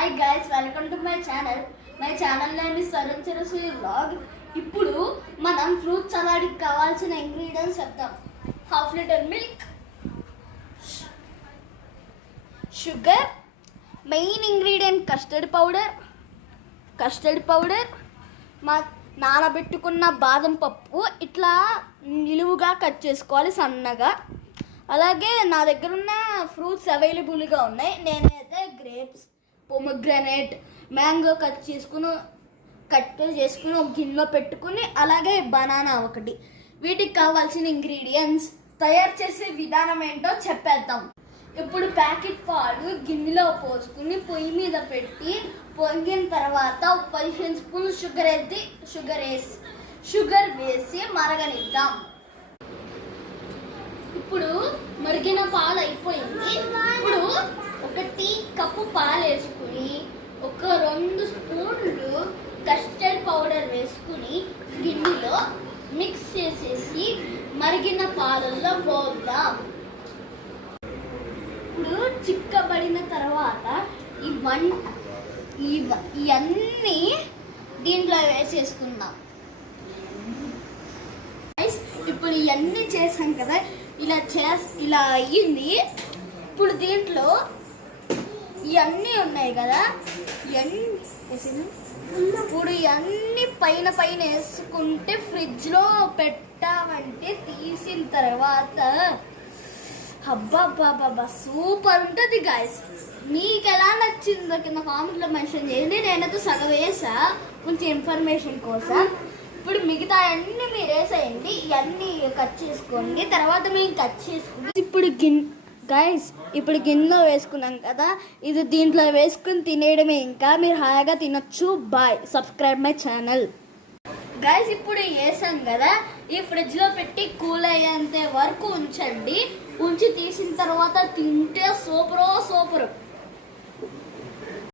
Hi guys, welcome to my channel. My channel name is Saran Chirasri vlog. ఇప్పుడు మనం fruit సలాడ్కి కావాల్సిన ఇంగ్రీడియంట్స్ చెప్తాం. Half litre milk, sugar, main ingredient custard powder, మా నానబెట్టుకున్న బాదం పప్పు ఇట్లా నిలువుగా కట్ చేసుకోవాలి సన్నగా. అలాగే నా దగ్గర ఉన్న ఫ్రూట్స్ అవైలబుల్గా ఉన్నాయి. నేనైతే గ్రేప్స్, పొమగ్రనేట్, మ్యాంగో కట్ చేసుకుని ఒక గిన్నెలో పెట్టుకుని, అలాగే బనానా ఒకటి. వీటికి కావాల్సిన ఇంగ్రీడియంట్స్, తయారు చేసే విధానం ఏంటో చెప్పేద్దాం. ఇప్పుడు ప్యాకెట్ పాలు గిన్నెలో పోసుకుని పొయ్యి మీద పెట్టి పొంగిన తర్వాత 15 స్పూన్లు షుగర్ వేసి మరగనిద్దాం. ఇప్పుడు మరిగిన పాలు అయిపోయింది. ఇప్పుడు ఒక టీ కప్పు పాలు వేసుకుని ఒక 2 స్పూన్లు కస్టర్డ్ పౌడర్ వేసుకుని గిన్నెలో మిక్స్ చేసేసి మరిగిన పాలల్లో పోద్దాం. ఇప్పుడు చిక్కబడిన తర్వాత ఇవన్నీ దీంట్లో వేసేసుకుందాం. ఇప్పుడు ఇవన్నీ చేసాం కదా, ఇలా అయ్యింది. ఇప్పుడు దీంట్లో ఇవన్నీ ఉన్నాయి కదా, ఇప్పుడు ఇవన్నీ పైన వేసుకుంటే ఫ్రిడ్జ్లో పెట్టామంటే తీసిన తర్వాత అబ్బా సూపర్ ఉంటుంది గాయస్. మీకు ఎలా నచ్చిందో కింద కామెంట్లో మెన్షన్ చేయండి. నేనైతే సగం వేసా కొంచెం ఇన్ఫర్మేషన్ కోసం. ఇప్పుడు మిగతా అన్నీ మీరు వేసేయండి. ఇవన్నీ కట్ చేసుకోండి, తర్వాత మేము కట్ చేసుకోండి. ఇప్పుడు గిన్నెలో వేసుకున్నాం కదా, ఇది దీంట్లో వేసుకుని తినేయడమే. ఇంకా మీరు హాయిగా తినొచ్చు. Bye, subscribe my channel. Guys, ఇప్పుడు వేసాం కదా, ఈ ఫ్రిడ్జ్లో పెట్టి కూల్ అయ్యేంత వరకు ఉంచండి. ఉంచి తీసిన తర్వాత తింటే సూపర్.